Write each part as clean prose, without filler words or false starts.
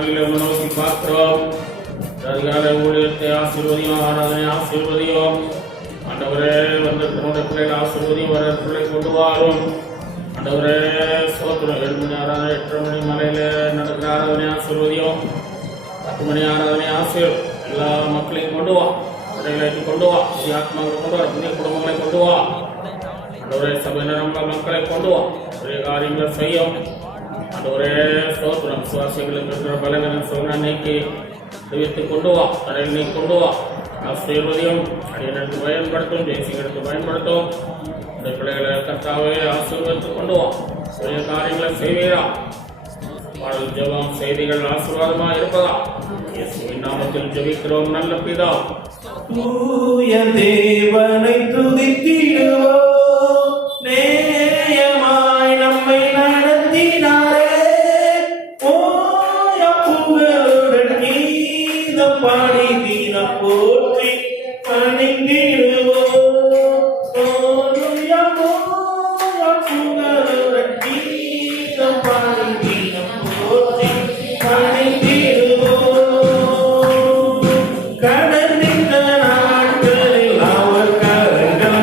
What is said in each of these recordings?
கடலில் நோக்கி பார்க்கிறோம். அதிகாலை ஊழியத்தை ஆசீர்வதியும், ஆராதனை ஆசீர்வதியும். ஆண்டவரே வந்து தன்னுடைய பிள்ளைகள் ஆசீர்வதியும், வர பிள்ளை கொண்டு வாரும். ஆண்டவரே சோத்திரம். 7 மணி ஆராதனை, 8 மணி மலையில நடக்கிற ஆராதனை ஆசீர்வதியும். 10 மணி ஆராதனை ஆசீர்வம். எல்லா மக்களையும் கொண்டு வா, பிள்ளைகளை கொண்டு வா, ஆத்மாவை கொண்டு வா, புதிய குடும்பங்களை கொண்டு வா. ஆண்டவரே சபையினர் மக்களை கொண்டு வா, பெரிய காரியங்களை செய்யும். ஆண்டவரே சோத்திரம். சுவாசிகளுக்கு இருக்கிற பலவீனம் சோதனை நீக்கி தெய்வத்தை கொண்டு வா, தரையில் நீ கொண்டு வா. ஆசீர்வதியும், அடியனுக்கு பயன்படுத்தும், தேசியங்களுக்கு பயன்படுத்தும். இந்த பிள்ளைகளை கர்த்தாவே ஆசீர்வதித்து கொண்டு வா, பெரிய காரியங்களை செய்வீரா. பாடல் ஜெபம் செய்திகள் ஆசீர்வாதமாக இருப்பதா இயேசுவின் நாமத்தில் ஜெபிக்கிறோம் நல்ல பிதா. தூய தேவனை துதித்திடுவோம், நேயமாய் நம்மை நடத்தினாரே. ஓய புகழுடன் கீதம் பாடி தினம் போற்றி பணிந்திடுவோம். ஓய புகழுடன் கீதம் பாடி தினம் போற்றி பணிந்திடுவோம். கடந்த நாட்களில் அவர் கரங்கள்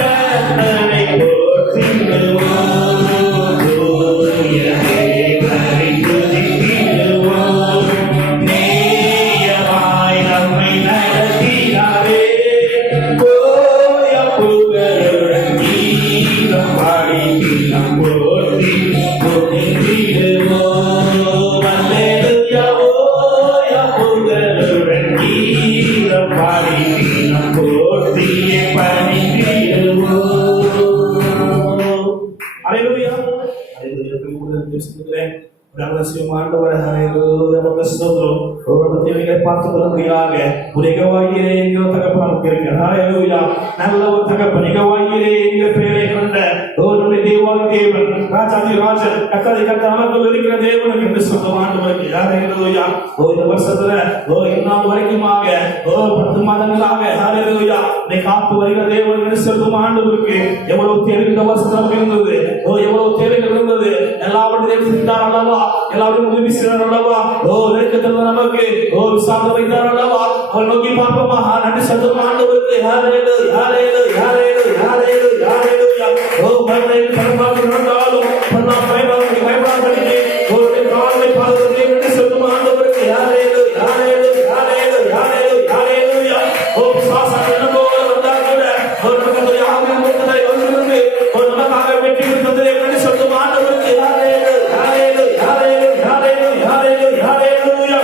கர்த்தரை போற்றிடுவோம், தூய தேவனை துதித்திடுவோம். நேயமாய் நம்மை நடத்தினாரே, போய புகழுடன் கீதம் பாடி தினம் போற்றி புகழ்ந்திடுவோம். அல்லேலூயா, ஓய புகழுடன் கீதம் பாடி தினம் போற்றியே பணிந்திடுவோம். அல்லேலூயா, அல்லேலூயா. கூடுதல் பேசுகிறேன். ஆண்டவரே, ஹல்லேலூயா, உமக்கு ஸ்தோத்திரம். ஒவ்வொரு தேவைகளை பார்த்துக் கொள்ளும்படியாக உலகவாயிலே எங்கள் தகப்பன் இருக்கிறீர்கள். ஹல்லேலூயா, நல்ல ஒரு தகப்பன் நிகவாயிலே எங்கள் பெயரை கொண்ட நம்முடைய தேவாதி தேவன், ராஜாதி ராஜன், கர்த்தாதி கர்த்தர், நமக்குள் இருக்கிற தேவனுக்கு என்று சொல்லும் ஆண்டவருக்கு. ஹல்லேலூயா. இந்த வருஷத்துல இந்நாள் வரைக்குமாக 10 மாதங்களாக ஹல்லேலூயா நீ காத்து வருகிற தேவன் என்று சொல்லும் ஆண்டவருக்கு எவ்வளவு தேவை இந்த வருஷத்துல இருந்தது, எவ்வளவு தேவைகள் இருந்தது, எல்லாவற்றையும் செஞ்சார் அல்லவா, எல்லாரும் உதவி செய்தார் அல்லவா, நெருக்கத்தில் நமக்கு விசாரணை வைத்தார் அல்லவா, அவர் நோக்கி பார்ப்போமா, நன்றி சொல்லும் ஆண்டவருக்கு. ஹல்லேலூயா, ஹல்லேலூயா, ஹல்லேலூயா, ஹல்லேலூயா, ஹல்லேலூயா. மரணத்தில் பரமாக நடந்தாலும் பயப்படாதபடிக்கு காலை பாதுகாத்து என்று சொல்லும் ஆண்டவருக்கு. ஹல்லேலூயா, ஹல்லேலூயா, ஹல்லேலூயா, ஹல்லேலூயா, ஹல்லேலூயா. சாசான போல வந்தார் கூட நமக்கு யாரும் கொடுத்ததை வந்திருந்து நமக்காக வெற்றி கொடுத்ததை என்று சொல்லும் ஆண்டவருக்கு. ஹல்லேலூயா, ஹல்லேலூயா, ஹல்லேலூயா, ஹல்லேலூயா, ஹல்லேலூயா, ஹல்லேலூயா.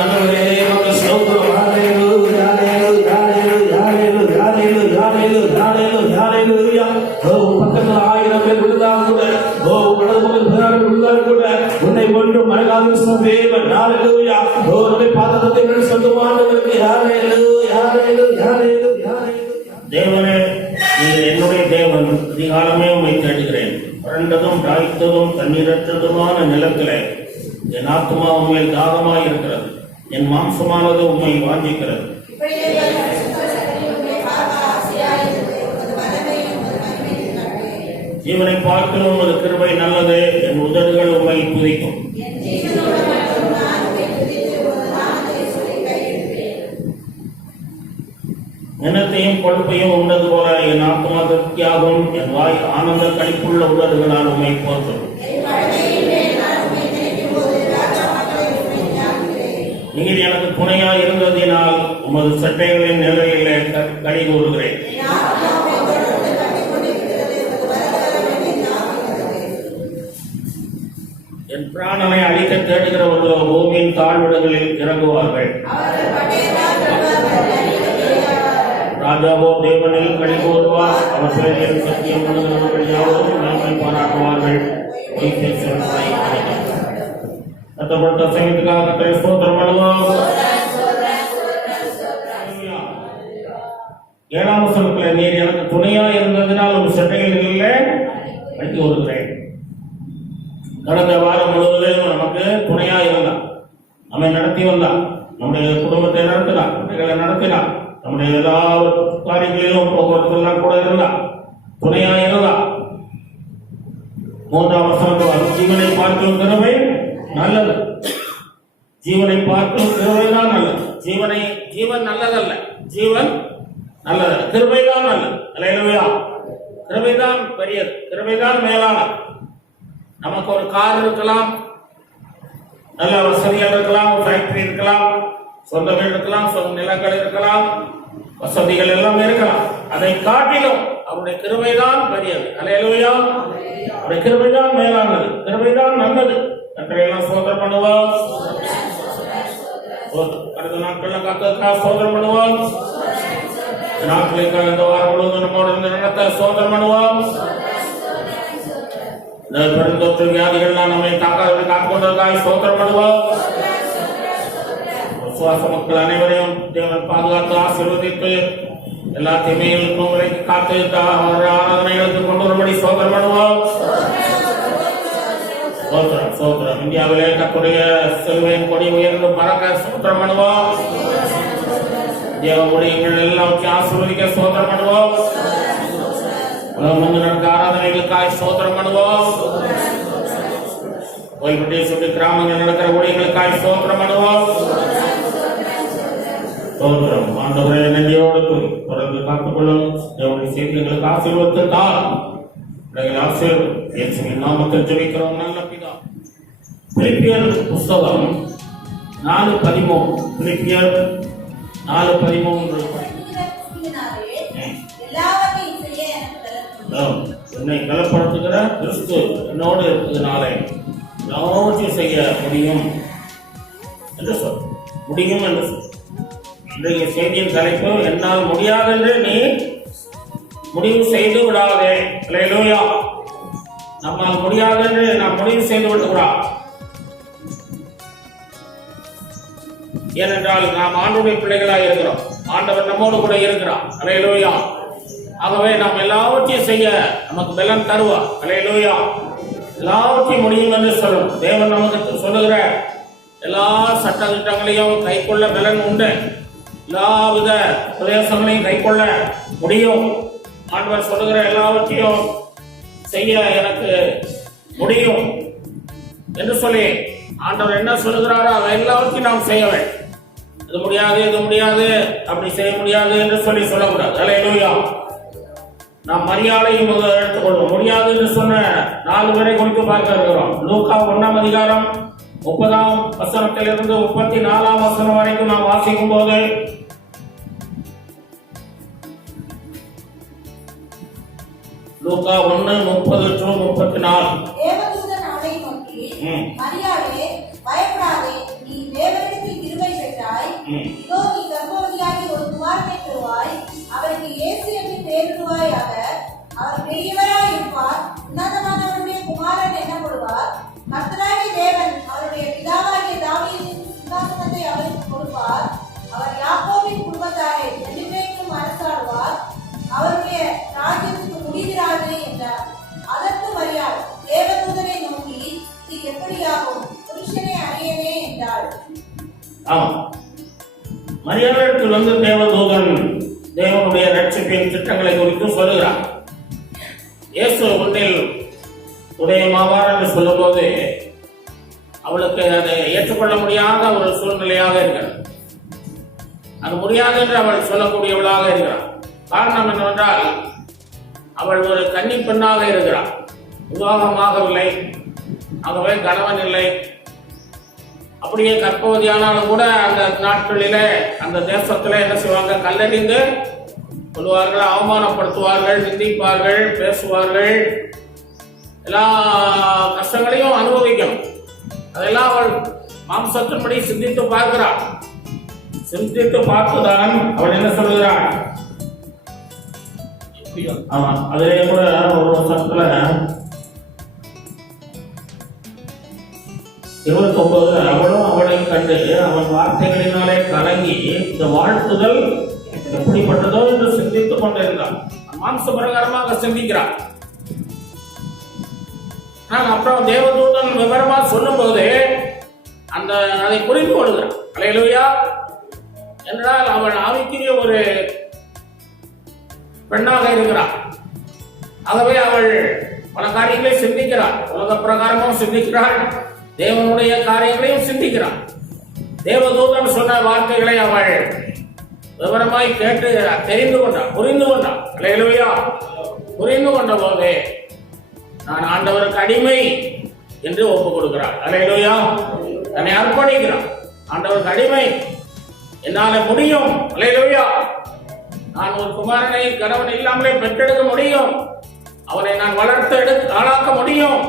ஆண்டவரே நமக்கு ஸ்தோத்திரம். ஹல்லேலூயா, ஹல்லேலூயா, ஹல்லேலூயா, ஹல்லேலூயா, ஹல்லேலூயா, ஹல்லேலூயா, ஹல்லேலூயா, ஹல்லேலூயா. பக்கத்துல 1000 பேர் விழுந்தால் கூட, விழுந்தால் கூட உன்னை ஒன்றும் மறக்காது சொன்ன தேவன். ஹல்லேலூயா. நம்மை பாதத்தை சொல்லும் ஆண்டவருக்கு. ஹல்லேலூயா, ஹல்லேலூயா, ஹல்லேலூயா, ஹல்லேலூயா. தேவனே, நீங்கள் என்னுடைய தேவன். அதிகாலமே உம்மை தேடுகிறேன். வறண்டதும் தாய்த்ததும் தண்ணீரற்றதுமான நிலத்திலே என் ஆத்மா உண்மையில் தாகமாய் இருக்கிறது, என் மாம்சமானது உண்மை வாஞ்சிக்கிறது. ஜீவனை பார்க்கலும் உமது கிருபை நல்லது, என் உதடுகள் உண்மை துதிக்கும். நினத்தையும் கொழுப்பையும் உண்டது போல என் ஆத்மா திருப்தியாகும், என் வாய் ஆனந்த கழிப்புள்ள உதடுகளால் உண்மை போற்றும். நீர் எனக்கு துணையா இருந்ததினால் உமது சட்டைகளின் நிலையிலே களி கூறுகிறேன். என் பிராணனை அழிக்க தேடுகிறவர்களோ பூமியின் தாழ்விடங்களில் இறங்குவார்கள். ராஜாவோ தேவனில் களி கூறுவார், அவர் பேரில் சத்தியம் பண்ணுகிறவர்கள் யாவரும் நன்மை பாராட்டுவார்கள். கத்தப்பட்ட சமயத்துக்காக ஸ்தோத்திரம் பண்ணுவோம். 7ஆம் வசனத்தில் நீர் எனக்கு துணையா இருந்ததினால் ஒரு சட்டைகளிலே கட்டி வருகிறேன். கடந்த வாரம் முழுவதும் நமக்கு துணையா இருந்தான், நம்மை நடத்தி வந்தான், நம்முடைய குடும்பத்தை நடத்தினான், பிள்ளைகளை நடத்தினான், நம்முடைய எல்லா காரியங்களிலும் போக்குவரத்துலாம் கூட இருந்தான், துணையா இருந்தான். 3ஆம் வசனம் ஜீவனை பார்க்கும் கிருபை நல்லது. ஜீவனை பார்க்கும் கிருபைதான் நல்லது. ஜீவன் நல்லதல்ல, ஜீவன் நல்லது, கிருபைதான் நல்லது. அல்லேலூயா. கிருபைதான் பெரியது, கிருபைதான் மேலானது. நமக்கு ஒரு கார் இருக்கலாம், நல்ல வசதிகள் இருக்கலாம், ஃபேக்டரி இருக்கலாம், சொந்த வீடு இருக்கலாம், சொந்த நிலங்கள் இருக்கலாம், வசதிகள் எல்லாம் இருக்கலாம். அதை காட்டிலும் அவருடைய கிருபைதான் பெரியது. அல்லேலூயா. அவருடைய கிருபைதான் மேலானது, கிருபைதான் நல்லது. கர்த்தரையெல்லாம் சோதனை பண்ணுவோம். அடுத்த நாட்கள்ல கர்த்தருக்காக சோதனை பண்ணுவோம். நாட்களுக்கு இந்த வாரம் முழுவதும் நம்மோடு இருந்து நடத்த சோதனை பண்ணுவோம். இந்த பெருந்தொற்று வியாதிகள்லாம் நம்மை காத்துக்கொண்டதற்காக சோதனை பண்ணுவோம். விசுவாச மக்கள் அனைவரையும் தேவன் பாதுகாத்து ஆசீர்வதித்து எல்லா தீமைகளுக்கும் விலைக்கு காத்து ஆராதனைகளுக்கு கொண்டு வரும்படி சோதனை பண்ணுவோம். சோத்திரம் சோத்திரம். இந்தியாவிலே கர்த்தருடைய சிலுவையின் கொடி உயர்ந்து பறக்க சோத்திரம் பண்ணுவோம். தேவ ஊழியர்கள் எல்லாம் ஆசீர்வதிக்க சோத்திரம் பண்ணுவோம். நடக்க ஆராதனைகளுக்காக சோத்திரம் பண்ணுவோம். ஓய்வுடைய சுற்றி கிராமங்கள் நடக்கிற ஊழியர்களுக்காக சோத்திரம் பண்ணுவோம். சோத்திரம். ஆண்டவரே நன்றியோடு தொடர்ந்து காத்துக்கொள்ளும். தேவனுடைய செய்தி எங்களுக்கு ஆசீர்வதித்தால் இயேசுவின் நாமத்தில் ஜெபிக்கிறோம் நல்ல பிதா. பிலிப்பியர் புஸ்தகம் 4:13. பிலிப்பியர் 4:13. என்னை பலப்படுத்துகிற கிறிஸ்து என்னோடு இருப்பதனாலே எல்லாவற்றையும் செய்ய முடியும் என்று சொல். முடியும் என்று சொல். இன்றைய செய்தியின் தலைப்பு, என்னால் முடியாது என்று நீ முடிவு செய்து விடாதே. அல்லேலூயா. நம்மால் முடியாது என்று நாம் முடிவு செய்து விடுகிறோம். ஏனென்றால் நாம் ஆண்டவருடைய பிள்ளைகளாக இருக்கிறோம். ஆண்டவர் நம்மோடு கூட இருக்கிறார். அல்லேலூயா. ஆகவே நாம் எல்லாவற்றையும் செய்ய நமக்கு பலன் தருவார். அல்லேலூயா. எல்லாவற்றையும் முடியும் என்று சொல்லும். தேவன் நமக்கு சொல்லுகிற எல்லா சட்ட திட்டங்களையும் கைக்கொள்ள பலன் உண்டு. எல்லாவித பிரதேசங்களையும் கைக்கொள்ள முடியும். ஆண்டவர் சொல்லுகிற எல்லாவற்றையும் செய்ய எனக்கு முடியும் என்று சொல்லி ஆண்டவர் என்ன சொல்லுகிறாரோ அதை எல்லாவற்றையும் நாம் செய்ய வேண்டும். இது முடியாது, இது முடியாது, அப்படி செய்ய முடியாது என்று சொல்லி சொல்லக்கூடாது. அல்லேலூயா. நாம் மரியாதையும் எடுத்துக்கொள்வோம். முடியாது என்று சொன்ன 4 பேரை குறித்து பார்க்க இருக்கிறோம். லூக்கா 1:30 34 வரைக்கும் நாம் வாசிக்கும் போது, லூக்கா 1:30-34. தேவதூதன் அவளை நோக்கி, மரியாளே, பயப்படாதே, நீ தேவனிடத்தில் கிருபை பெற்றாய். இதோ நீ கர்ப்பவதியாகி ஒரு குமாரனை பெறுவாய். அவருக்கு இயேசு என்று பெயரிடுவாயாக. அவர் பெரியவராய் இருப்பார். உன்னதமானவருடைய குமாரன் எனப்படுவார். கர்த்தராகிய தேவன் அவருடைய பிதாவாகிய தாவீதின் சிங்காசனத்தை அவருக்கு கொடுப்பார். அவர் யாக்கோபின் குடும்பத்தாரை என்றென்றைக்கும் அரசாடுவார். அவருடைய ராஜ்யத்துக்கு முடிகிறாது என்றார். அதற்கு மரியாள் தேவதூதனை நோக்கி, இது எப்படியாகும்? புருஷனை அறியனே என்றாள். மரியாதைக்கு தேவதூதன் தேவனுடைய ரட்சிப்பின் திட்டங்களை குறித்து சொல்லுகிறார். இயேசு ஒன்றில் உதயமாவார் என்று சொல்லும் போது அவளுக்கு அதை ஏற்றுக்கொள்ள முடியாத ஒரு சூழ்நிலையாக இருக்கிறது. அது முடியாது என்று அவள் சொல்லக்கூடியவளாக இருக்கிறார். காரணம் என்னவென்றால், அவள் ஒரு கன்னி பெண்ணாக இருக்கிறாள். விவாகமாகவில்லை, ஆகவே கணவன் இல்லை. அப்படியே கர்ப்பவதியானாலும் கூட அந்த நாட்களிலே அந்த தேசத்துல என்ன செய்வாங்க, கல்லறிந்து சொல்லுவார்கள், அவமானப்படுத்துவார்கள், நிந்திப்பார்கள், பேசுவார்கள், எல்லா கஷ்டங்களையும் அனுபவிக்கணும். அதெல்லாம் அவள் மாம்சத்தின்படி சிந்தித்து பார்க்கிறாள். சிந்தித்து பார்த்துதான் அவள் என்ன சொல்லுகிறாள். ஆமா, அதிலே கூட ஒரு வருஷத்துல 29 அவளும் அவளை கண்டு அவன் வார்த்தைகளினாலே கலங்கி இந்த வாழ்த்துதல் எப்படிப்பட்டதோ என்று சிந்தித்துக் கொண்டிருந்தாள். மாம்ச பிரகாரமாக சிந்திக்கிறார். அப்புறம் தேவதூதன் விவரமா சொல்லும் போது அதை புரிந்து கொள்கிறார். அல்லேலூயா. என்றால் அவள் ஆவிக்குரிய ஒரு பெண்ணாக இருக்கிறார். ஆகவே அவள் பல காரியங்களை சிந்திக்கிறாள். உலக பிரகாரமும் சிந்திக்கிறாள், தேவனுடைய காரியங்களையும் சிந்திக்கிறாள். தேவதூதன் சொன்ன வார்த்தைகளை அவள் விவரமாய் கேட்டு தெரிந்து கொண்டாள், புரிந்து கொண்டாள். அல்லேலூயா. புரிந்து கொண்ட போதே நான் ஆண்டவருக்கு அடிமை என்று ஒப்புக் கொடுக்கிறாள். அல்லேலூயா. தன்னை அர்ப்பணிக்கிறாள். ஆண்டவருக்கு அடிமை, என்னால முடியும். அல்லேலூயா. நான் ஒரு குமாரனை கணவன் இல்லாமலே பெற்றெடுக்க முடியும். அவனை நான் வளர்த்து ஆளாக்க முடியும்.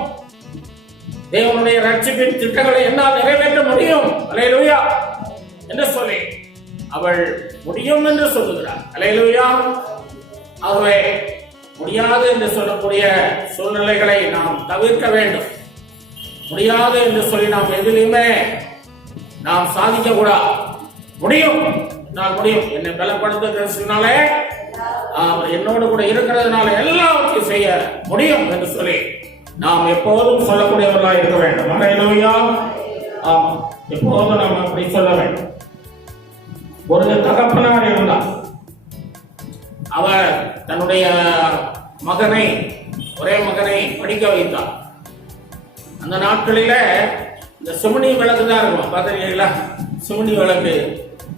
தேவனுடைய ரட்சிப்பின் திட்டங்களை என்னால் நிறைவேற்ற முடியும். அல்லேலூயா என்று சொல்லி அவள் முடியும் என்று சொல்லுகிறார். அல்லேலூயா. ஆகவே முடியாது என்று சொல்லக்கூடிய சூழ்நிலைகளை நாம் தவிர்க்க வேண்டும். முடியாது என்று சொல்லி நாம் எதிலுமே நாம் சாதிக்க கூடாது. முடியும், நான் முடியும், என்னை பலப்படுத்துகிறதுனாலே அவர் என்னோடு கூட இருக்கிறதுனால எல்லாவற்றையும் செய்ய முடியும் என்று சொல்லி நாம் எப்போதும் சொல்லக்கூடியவர்களாக இருக்க வேண்டும். அல்லேலூயா. ஆமா, எப்போதும் நாம் அப்படி சொல்ல வேண்டும். ஒரு தகப்பனார் இருந்தார். அவர் தன்னுடைய மகனை, ஒரே மகனை படிக்க வைத்தார். அந்த நாட்களில இந்த சிமினி விளக்கு தான் இருக்கும். பார்த்துருக்கீங்களா? சிமினி விளக்கு,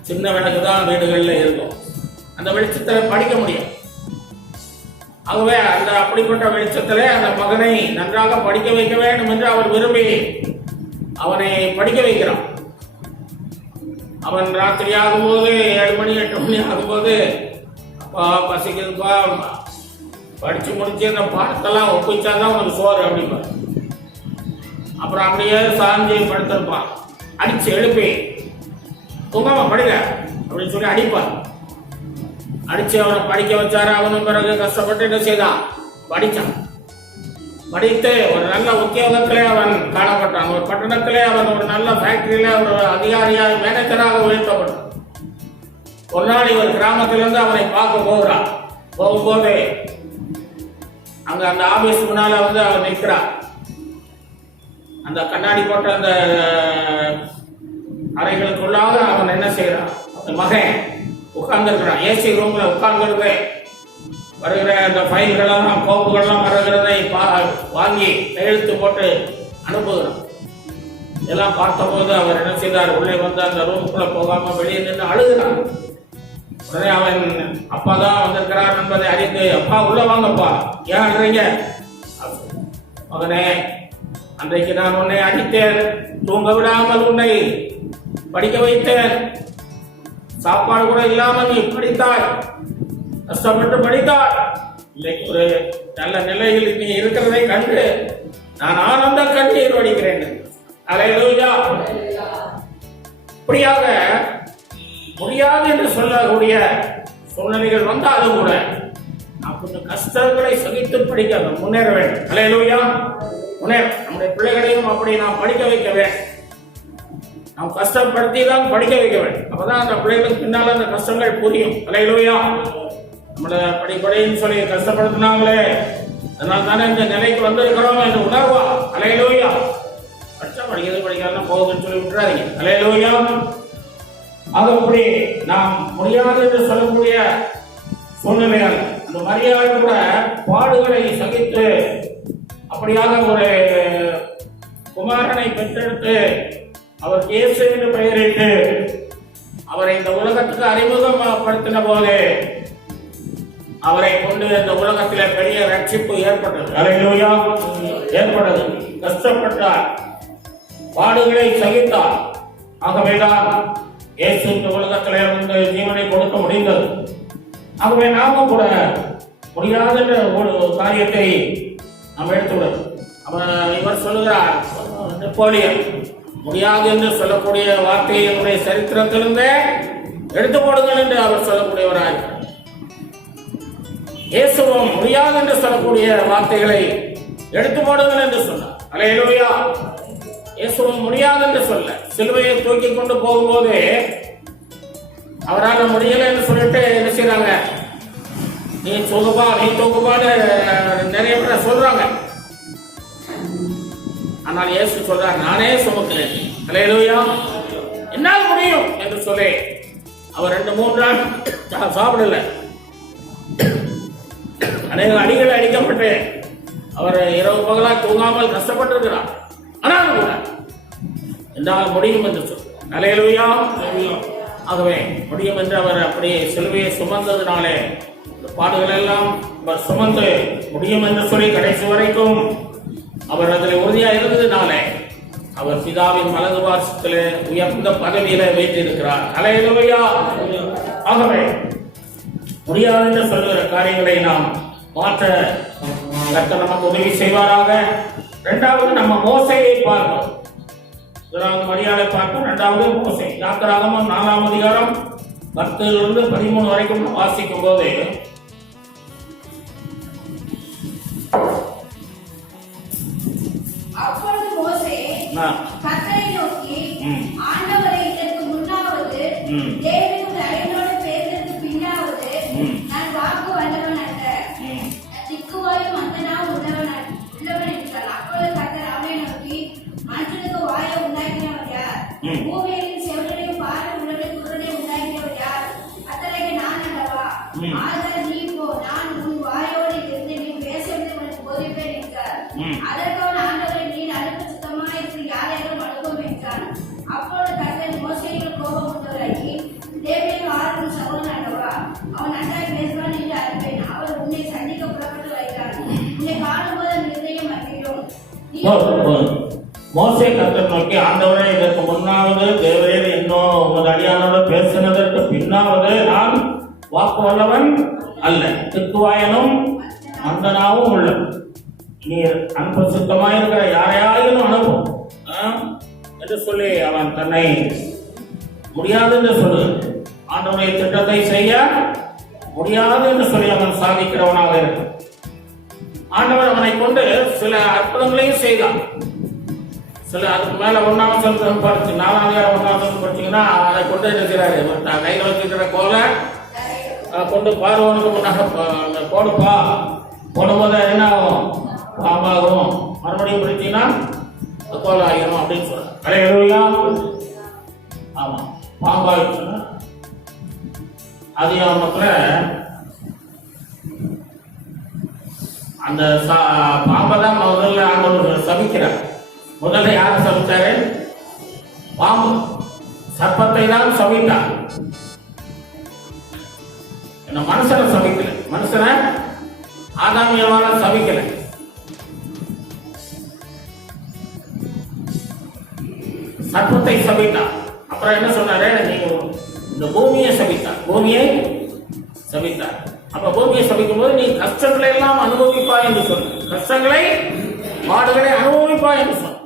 சின்ன விளக்கு தான் வீடுகளில் இருக்கும். அந்த வெளிச்சத்தில் படிக்க முடியும். ஆகவே அந்த அப்படிப்பட்ட வெளிச்சத்திலே அந்த மகனை நன்றாக படிக்க வைக்க வேண்டும் என்று அவர் விரும்பி அவனை படிக்க வைக்கிறான். அவன் ராத்திரி ஆகும்போது 7 மணி 8 மணி ஆகும்போது அப்பா பசிக்குதுப்பா, படிச்சு முடிச்சு அந்த பாடத்தெல்லாம் ஒப்பிச்சாதான் உனக்கு சோறு அப்படிப்பான். அப்புறம் அப்படியே சாஞ்சி படுத்திருப்பான். அடிச்சு எழுப்பி தூங்காம படிக்க அப்படின்னு சொல்லி அடிப்பான். அடிச்சு அவனை படிக்க வச்சாரு. அவனும் பிறகு கஷ்டப்பட்டு என்ன செய்தான், படித்தான். படித்து ஒரு நல்ல உத்தியோகத்திலே அவன் காணப்பட்டான். ஒரு பட்டணத்திலே அவன் ஒரு நல்ல ஃபேக்டரியில ஒரு அதிகாரியாக மேனேஜராக உயர்த்தப்பட்டான். ஒரு நாள் இவர் கிராமத்திலிருந்து அவனை பார்க்க போகிறான். போகும்போது அங்க அந்த ஆபீஸ் முன்னால அவன் நிற்கிறான். அந்த கண்ணாடி போட்ட அந்த அறைகளுக்குள்ளாக அவன் என்ன செய்யறான், அந்த மகன் உட்கார்ந்துருக்கிறான். ஏசி ரூம்ல உட்கார்ந்துருக்கு. வருகிற அந்த ஃபைல்களெல்லாம் கோப்புகள்லாம் வருகிறதை வாங்கி கையெழுத்து போட்டு அனுப்புகிறான். இதெல்லாம் பார்த்தபோது அவர் என்ன செய்தார், உள்ளே வந்து அந்த ரூமுக்குள்ள போகாம வெளியே நின்று அழுகிறான். உடனே அவன் அப்பா தான் வந்திருக்கிறார் என்பதை அறிந்து, அப்பா உள்ள வாங்கப்பா, ஏன் அழுறீங்க? மகனே, அன்றைக்கு நான் உன்னை அடித்தேன், தூங்க விடாமல் உன்னை படிக்க வைத்தேன், சாப்பாடு கூட இல்லாமல் நீ படித்தாய், கஷ்டப்பட்டு படித்தாய். இன்னைக்கு ஒரு நல்ல நிலையில் நீ இருக்கிறதை கண்டு நான் ஆனந்த கண்ணீர் வடிக்கிறேன். அல்லேலூயா. இப்படியாக முடியாது என்று சொல்லக்கூடிய சூழ்நிலைகள் வந்தாலும் கூட நாம் கொஞ்சம் கஷ்டங்களை சகித்து படிக்க முன்னேற வேண்டும். அல்லேலூயா. நம்முடைய பிள்ளைகளையும் அப்படி நாம் படிக்க வைக்க வேண்டும். நாம் கஷ்டப்படுத்தி தான் படிக்க வைக்க வேண்டும். அப்பதான் அந்த பிள்ளைகளுக்கு பின்னால் அந்த கஷ்டங்கள் புரியும். அல்லேலூயா. நம்மளை படிப்படின்னு சொல்லி கஷ்டப்படுத்தினாங்களே, அதனால தானே இந்த நிலைக்கு வந்திருக்கிறோம் என்று உணர்வா. அல்லேலூயா. படிச்சா படிக்கிறது, படிக்காதான் போகுதுன்னு சொல்லி விட்டுறாதீங்க. அல்லேலூயா. அதுபடி நாம் முடியாது என்று சொல்லக்கூடிய சூழ்நிலைகள், அந்த மரியாதை கூட பாடுகளை சகித்து அப்படியாக ஒரு குமாரனை பெற்றெடுத்து அவர் இயேசு என்று பெயரிட்டு அவரை இந்த உலகத்துக்கு அறிமுகப்படுத்தின போது அவரை கொண்டு இந்த உலகத்திலே பெரிய ரட்சிப்பு ஏற்பட்டது. அல்லேலூயா. ஏற்பட்டது. கஷ்டப்பட்டார், பாடுகளை சகித்தார். ஆகவேதான் இயேசு இந்த உலகத்திலே வந்து ஜீவனை கொடுக்க முடிந்தது. ஆகவே நாமும் கூட முடியாத ஒரு காரியத்தை நாம் எடுத்துள்ளது. இவர் சொல்லுகிறார், நெப்போலியன் முடியாது என்று சொல்லக்கூடிய வார்த்தையை என்னுடைய சரித்திரத்திலிருந்தே எடுத்து போடுங்கள் என்று அவர் சொல்லக்கூடியவராக, இயேசுவும் முடியாது என்று சொல்லக்கூடிய வார்த்தைகளை எடுத்து போடுங்கள் என்று சொன்னார். அல்லேலூயா. இயேசுவும் முடியாது என்று சொல்ல, சிலுவையை தூக்கி கொண்டு போகும்போது அவரால் முடியல என்று சொல்லிட்டு என்ன செய்யறாங்க, நீ தூக்குப்பான்னு நிறைய பேர் சொல்றாங்க. ஆனால் இயேசு சொல்றார், நானே சுமக்கிறேன். அல்லேலூயா. என்னால் முடியும் என்று சொல்லி அவர் 2-3 நாள் சாப்பிடல. அநேக அடிகள் அடிக்கப்பட்டு அவர் இரவு பகலாக தூங்காமல் கஷ்டப்பட்டிருக்கிறார். ஆனால் கூட என்னால் முடியும் என்று சொல்றார். அல்லேலூயா. ஆகவே முடியும் என்று அவர் அப்படியே சிலுவையை சுமந்ததினாலே பாடுகள் எல்லாம் அவர் சுமந்து முடியும் என்று சொல்லி கடைசி வரைக்கும் அவர் அதில் உறுதியாக இருந்ததினாலே அவர் பிதாவின் வலது பார்சத்திலே உயர்ந்த பதவியில வைத்திருக்கிறார். அல்லேலூயா. ஆகவே முடியாது என்று சொல்லுகிற காரியங்களை நாம் மாற்ற கர்த்தர் நமக்கு உதவி செய்வாராக. 2வது நம்ம மோசேயை பார்ப்போம். 1வது மரியாதை பார்ப்போம். 2வது மோசே. யாத்திராகமம் 4ஆம் அதிகாரம் 10 to 13 வரைக்கும் வாசிக்கும் போது அப்பொழுது மோசே கர்த்தரை நோக்கி, ஆண்டவரே, இதற்கு முன்னாவது தேவனுடைய அறையோடு பேசுறதுக்கு பின்னாவது நான் வாக்கு வல்லவன் அல்ல, திக்குவாயும் மந்தனாவும் உள்ளவன் என்றார். அப்பொழுது கர்த்தர் அவனை நோக்கி, மனுஷனுக்கு வாயை உண்டாக்கினவர் யார்? பூமியின் செவிலையும் பார்வை உள்ளவனை குருடனை உண்டாக்கினவர் யார்? அத்தகைய நான் அல்லவா? ஆதலால் நீ போ, நான் உன் வாயோடு இருந்து நீ பேசுவது உனக்கு போதிப்பேன் என்றார். அதற்கு அவன், ஆண்டவரே, நீர் அனுப்ப சுத்தமாய் யாரையும் அனுப்பும் என்றான். அப்பொழுது மோசே கர்த்தரை நோக்கி, ஆண்டவரே, இதற்கு முன்னாவது தேவரீர் இன்னும் உமது அடியானோடு பேசினதற்கு பின்னாவது நான் வாக்கு வல்லவன் அல்ல, திக்குவாயனும் மந்தனாவும் உள்ள. நீர் அன்பு சுத்தமாயிருக்கிற யாரையாயினும் அனுப்பும் என்று சொல்லி அவன் தன்னை முடியாது என்று சொல்லு, ஆண்டவருடைய திட்டத்தை செய்ய முடியாது என்று சொல்லி அவன் சாதிக்கிறவனாக இருக்கான். ஆண்டவர் அவனை கொண்டு சில அற்புதங்களையும் செய்தான். சில அதுக்கு மேல 1ஆம் வசனம் படிச்சு 4ஆம் அதிகாரம் 1ஆம் வசனம் படிச்சீங்கன்னா அதை கொண்டு என்ன செய்யறாரு, கையில வச்சுக்கிற கோலை கொண்டு பார்வோனுக்கு முன்னாக போடுப்பா, போடும்போது என்ன ஆகும், பாம்பாகும். மறுபடியும் படிச்சீங்கன்னா கோல் ஆகிரும் அப்படின்னு சொல்றாரு. அலையா, ஆமா, பாம்பாகிடுச்சுன்னா அதிகாரத்துல அந்த பாம்பை தான் முதல்ல ஆண்டவர் சபிக்கிறார். முதல்ல யாரை சபித்தாரு? பாம்பு, சர்ப்பத்தை தான் சபித்தார். மனுஷனை சபிக்கல, மனுஷனை ஆதாம் ஏவாள சபிக்கல. சர்ப்பத்தை சபித்தார். அப்புறம் என்ன சொன்னாரு, நீங்க இந்த பூமியை சபித்தார், பூமியை சபித்தார். அப்ப பூமியை சபிக்கும் போது நீ கஷ்டங்களை எல்லாம் அனுபவிப்பா என்று சொன்ன, கஷ்டங்களை பாடுகளை அனுபவிப்பா என்று சொன்ன.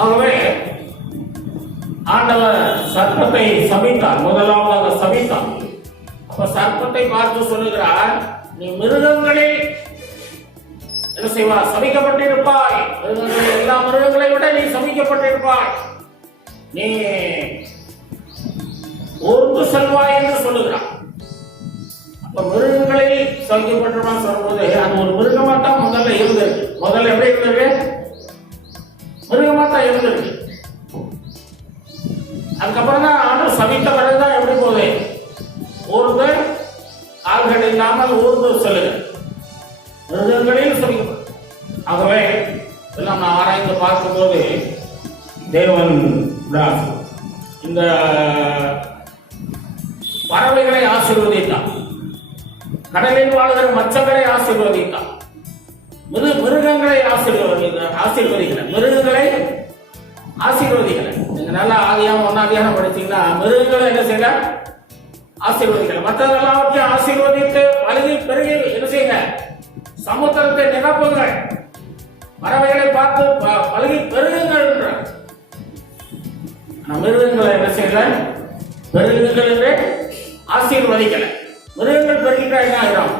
ஆகவே ஆண்டவர் சர்ப்பத்தை சபித்தார், முதலாவதாக சபித்தார். அப்ப சர்ப்பத்தை பார்த்து சொல்லுகிறார், நீ மிருகங்களில் என்ன செய்வார், சபிக்கப்பட்டிருப்பாய். மிருகங்களில் எல்லா மிருகங்களை விட நீ சபிக்கப்பட்டிருப்பாய், நீ ஊர்ந்து செல்வாய் என்று சொல்லுகிறார். அப்ப மிருகங்களில் சபிக்கப்பட்டிருப்பான் சொல்லும்போது அது ஒரு மிருகமா தான் முதல்ல இருந்தது. முதல்ல எப்படி இருந்தது, மிருகமா தான் இருந்தது. அதுக்கப்புறம் தான் ஆண்டு சபித்த பிறகுதான் எப்படி போகுது, ஊர்ந்து கால்கள் இல்லாமல் ஊர்ந்து செல்லுங்க, மிருகங்களில் சபிக்கப்படும். ஆகவே இதெல்லாம் நான் ஆராய்ந்து பார்க்கும்போது தேவன் இந்த பறவைகளை ஆசீர்வதித்தான், கடலில் வாழ்கிற மச்சங்களை ஆசீர்வதித்தான், மிருகங்களை ஆசீர்வதிக்கல, மிருகங்களை ஆசீர்வதிக்கல. நீங்க நல்லா ஆதியாகம் 1ஆம் அதிகாரம் படிச்சீங்கன்னா மிருகங்களை என்ன செய்யல, ஆசீர்வதிக்கல. மற்றதெல்லாவற்றையும் ஆசீர்வதித்து பழுகி பெருகி என்ன செய்யுங்க, சமுத்திரத்தை நிரப்புங்கள், பறவைகளை பார்த்து பழுகி பெருகுங்கள் என்றார். மிருகங்களை என்ன செய்யல, பெருகுங்கள் என்று ஆசீர்வதிக்கல. மிருகங்கள் பெருகிட்டா என்ன ஆயிரும்,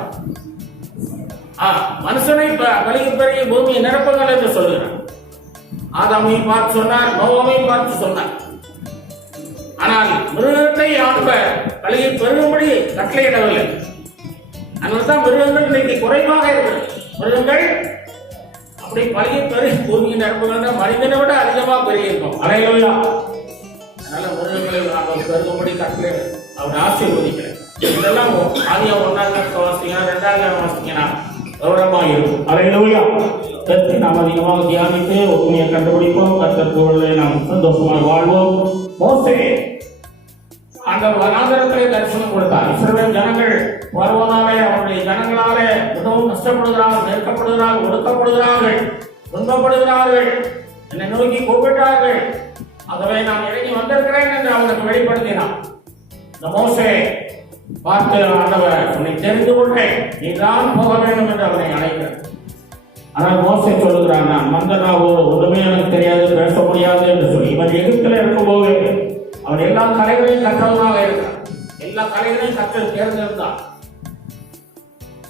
மனுஷனை பழுகி பெருகி பூமியை நிரப்புங்கள் என்று சொல்லுகிறார். ஆதாமையும் பார்த்து சொன்னார், நோவாவையும் பார்த்து சொன்னார். ஆனால் மிருகத்தை ஆண்டவர் பழுகி பெருகும்படி கட்டளையிடவில்லை. அதனால்தான் மிருகங்கள் இன்னைக்கு குறைவாக இருக்கிறது. மிருகங்கள் அப்படி பழுகி பெருகி பூமியை நிரப்புங்கள், மனிதனை விட அதிகமாக பெருகி இருக்கும். அலையிலா, அதனால மிருகங்களை நாங்கள் பெருகும்படி கட்டளை அவர் ஆசீர்வதிக்கிறேன். இதெல்லாம் ஆதியாகம் 1ஆம் அதிகாரம் வாசிங்கன்னா 2ஆம் அதிகாரம் வாசிங்கன்னா கௌரவமாக இருக்கும். அலையிலா, கருத்தை நாம் அதிகமாக தியானித்து உண்மையை கண்டுபிடிப்போம். கர்த்தருக்குள்ளே நாம் சந்தோஷமாக வாழ்வோம். மோசே ஆண்டவர் வனாந்தரத்திலே தரிசனம் கொடுத்தார். இஸ்ரவேல் ஜனங்கள் பார்வோனாலே அவருடைய ஜனங்களாலே மிகவும் நஷ்டப்படுகிறார்கள், நெருக்கப்படுகிறார்கள், ஒடுக்கப்படுகிறார்கள், துன்பப்படுகிறார்கள், என்னை நோக்கி கூப்பிட்டார்கள். ஆகவே நான் இறங்கி வந்திருக்கிறேன் என்று அவனுக்கு வெளிப்படுத்தினான். இந்த மோசே பார்த்து, ஆண்டவர் உன்னை தெரிந்து கொண்டேன், நீ தான் போக வேண்டும் என்று அவனை அழைக்கிறார். ஆனால் மோசே சொல்லுகிறான், நான் மந்தனாவோ ஒன்றுமே எனக்கு தெரியாது, பேச முடியாது என்று சொல்லி. இவன் எகிப்தில் இருக்கும்போது அவன் எல்லா கலைகளையும் கற்றவனாக இருக்கிறான், எல்லா கலைகளையும் கற்று தேர்ந்திருந்தான்,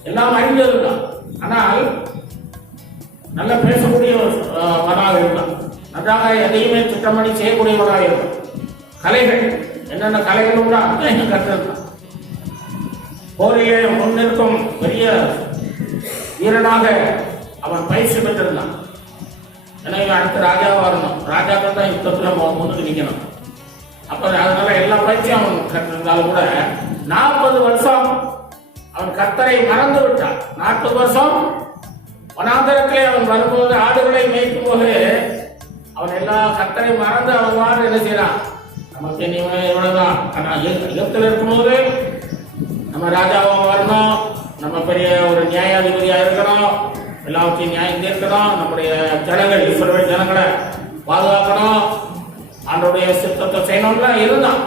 எல்லாம் அறிந்திருந்தான். ஆனால் நல்ல பேசக்கூடியவனாக இருந்தான், நன்றாக எதையுமே திட்டமணி செய்யக்கூடியவனாக இருந்தான். கலைகள் என்னென்ன கலைகள் உண்டோ அத்தனையும் கற்றிருந்தான். போரிலே முன்னிற்கும் பெரிய வீரனாக அவன் பயிற்சி பெற்றிருந்தான். எனவே அடுத்த ராஜாவா வரணும், ராஜாக்கள் தான் யுத்தத்தில் முன்னுக்கு நிற்கணும். அப்ப அதனால எல்லா பயிற்சியும் அவன் கற்றிருந்தாலும் கூட 40 வருஷம் அவன் கர்த்தரை மறந்து விட்டான். 40 வருஷம் வனாந்தரத்திலே அவன் வரும்போது ஆடுகளை மேய்க்கும் போது அவன் எல்லா கர்த்தரை மறந்து அவன் என்ன செய்யறான், நமக்கு இவ்வளவுதான். ஆனா எகிப்தில் இருக்கும்போது நம்ம ராஜாவா வரணும், நம்ம பெரிய ஒரு நியாயாதிபதியா இருக்கணும், எல்லாவற்றையும் நியாயம் தீர்க்கணும். நம்முடைய ஜனங்கள் இஸ்ரவேல் ஜனங்களை பாதுகாக்கணும். ஆண்டவருடைய சித்தத்தை செய்யணும்லாம் இருந்தான்.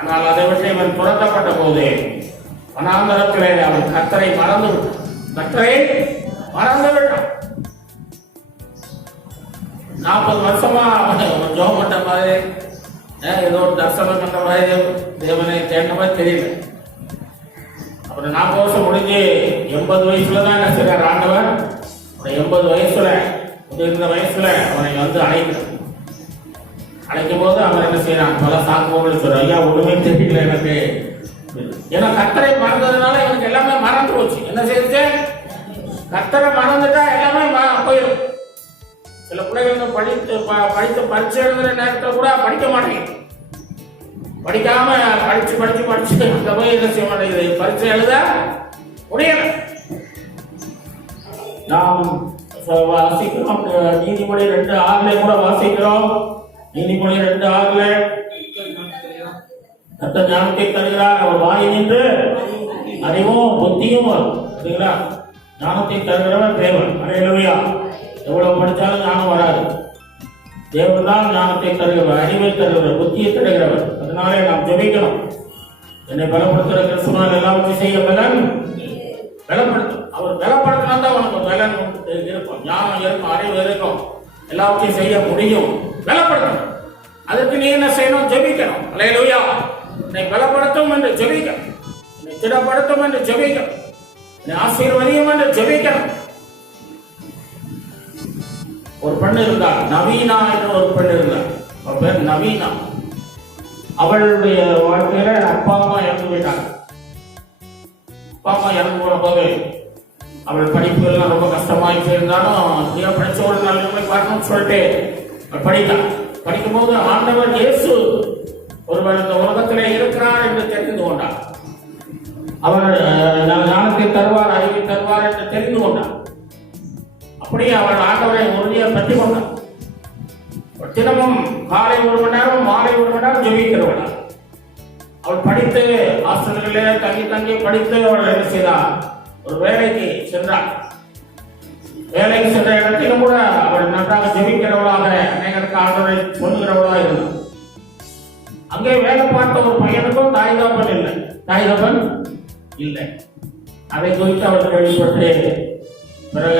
ஆனால் அதை விட்டு இவன் துரத்தப்பட்ட போது வனாந்தரத்திலே அவன் கர்த்தரை மறந்து விட்டான். கர்த்தரை மறந்து விட்டான். 40 வருஷமா அவன் ஜோம் பண்ற மாதிரி ஏதோ ஒரு தரிசனம் பண்ற மாதிரி தேவனை தேடின மாதிரி தெரியல. அப்புறம் 40 வருஷம் முடிஞ்சு 80 வயசுல தான் என்ன செய்யறார் ஆண்டவர். 80 வயசுல இருந்த வயசுல அவனை வந்து அழைக்கும் போது அவன் என்ன செய்யறான், பல சாக்குகள் சொல்ற, ஐயா ஒண்ணுமே தெரியல எனக்கு. ஏன்னா கர்த்தரை மறந்ததுனால எனக்கு எல்லாமே மறந்து போச்சு. என்ன செய்யுது, கர்த்தரை மறந்துட்டா எல்லாமே போயிடும். சில பிள்ளைகள் படித்து பரீட்சை எழுதுற நேரத்தில் கூட படிக்க மாட்டேங்குது. படிக்காம படிச்சு அங்க போய் என்ன செய்ய மாட்டேங்குது, பரீட்சை எழுத முடியல. நாம் வாசிக்கிறோம் நீதிமொழி 2:6 கூட வாசிக்கிறோம். நீதிமொழி 2:6 கர்த்தர் ஞானத்தை தருகிறார், அவர் வாய் நின்று அறிவும் புத்தியும் சரிங்களா. ஞானத்தை தருகிறவர் தேவன். அல்லேலூயா. எவ்வளவு படித்தாலும் ஞானம் வராது. தேவன் தான் ஞானத்தை தருகிறவர், அறிவை தருகிறவர், புத்தியை தருகிறவர். அதனாலே நாம் ஜெபிக்கணும். என்னை பலப்படுத்துகிற கிறிஸ்துவால் எல்லாமே செய்ய பலன் பலப்படுத்தும். அவர் பலப்படுத்தினா தான் உனக்கு பலன் இருக்கும், ஞானம் இருக்கும், அறிவு இருக்கும், எல்லாத்தையும் செய்ய முடியும். பலப்படுத்தணும். அதற்கு நீ என்ன செய்யணும், ஜெபிக்கணும். அல்லேலூயா. என்னை பலப்படுத்தும் என்று ஜெபிக்கணும், என்னை திடப்படுத்தும் என்று ஜெபிக்கணும், என்னை ஆசீர்வதியும் என்று ஜெபிக்கணும். ஒரு பெண் இருந்தார், நவீனா என்ற ஒரு பெண் இருந்தார். அவள் பேர் நவீனா. அவளுடைய வாழ்க்கையில அப்பா அம்மா இறந்து போயிட்டாங்க. அப்பா அம்மா இறந்து போன போது அவள் படிப்பு எல்லாம் ரொம்ப கஷ்டமாயிட்டு இருந்தாலும் அப்படியே படிச்ச ஒரு நாள் பார்க்கணும்னு சொல்லிட்டு படிக்கும் போது ஆண்டவர் இயேசு ஒருவர் இந்த உலகத்திலே இருக்கிறார் என்று தெரிந்து கொண்டார். அவர் ஞானத்தை தருவார், அறிவை தருவார் என்று தெரிந்து கொண்டார். அப்படியே அவள் ஆண்டவரை உறுதியாக பற்றி கொண்டார். தினமும் காலை 1 மணி நேரம், மாலை 1 மணி நேரம் ஜெபிக்கிறவள். அவள் படித்து ஹாஸ்டல்களிலே தங்கி படித்து அவள் என்ன செய்தார், ஒரு வேலைக்கு சென்றார். வேலைக்கு சென்ற இடத்திலும் கூட அவள் நன்றாக ஜெபிக்கிறவளாக, அநேகருக்கு ஆண்டவரை சொல்லுகிறவளாக இருந்தார். அங்கே வேலை பார்த்த ஒரு பையனுக்கும் தாய் தகப்பன் இல்லை. அதை குறித்து அவள் கேள்விப்பட்டு பிறகு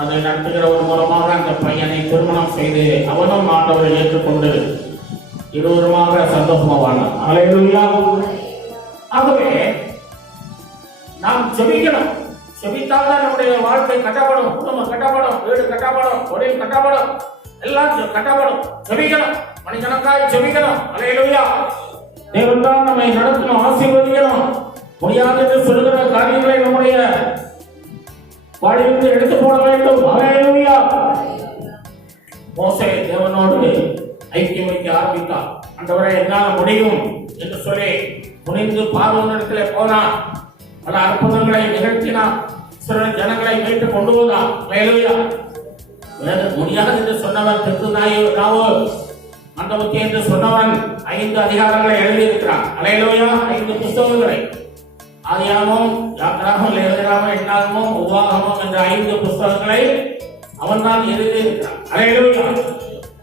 அதை நடத்துகிறவர் மூலமாக அந்த பையனை திருமணம் செய்து அவனும் ஆண்டவரை ஏற்றுக்கொண்டு இருவருமாக சந்தோஷமாவானார். அல்லேலூயா. ஆகவே நாம் ஜெபிக்கணும். ஜெபித்தால் தான் நம்முடைய வாழ்க்கை கட்டப்படும், குடும்பம் கட்டப்படும், வீடு கட்டப்படும், தொழில் கட்டப்படும், எல்லாம் கட்டப்படும். ஜெபிக்கணும், மனிதனுக்காய் ஜெபிக்கணும். அல்லேலூயா. தேவன் தான் நம்மை நடத்தணும், ஆசீர்வதிக்கணும். முடியாது என்று சொல்லுகிற காரியங்களை நம்முடைய வாழ்விலிருந்து எடுத்து போட வேண்டும். அல்லேலூயா. மோசே தேவனோடு ஐக்கியம் வைக்க ஆரம்பித்தார். ஆண்டவரே என்னால் முடியும் என்று சொல்லி துணிந்து பார்வோனிடத்திலே போனான். பல அற்புதங்களை நிகழ்த்தினான். சில ஜனங்களை மீட்டு கொண்டு வந்தான். அல்லேலூயா. முடியாது என்று சொன்னவன் திருநாவோ மண்டபத்தை என்று சொன்னவன் 5 அதிகாரங்களை எழுதியிருக்கிறான். அல்லேலூயா. 5 புத்தகங்களை, ஆதியாகமம், யாத்திராகமம், லேவியராகமம், எண்ணாகமம், உபாகமம் என்ற 5 புத்தகங்களை அவன் தான் எழுதியிருக்கிறான். அல்லேலூயா.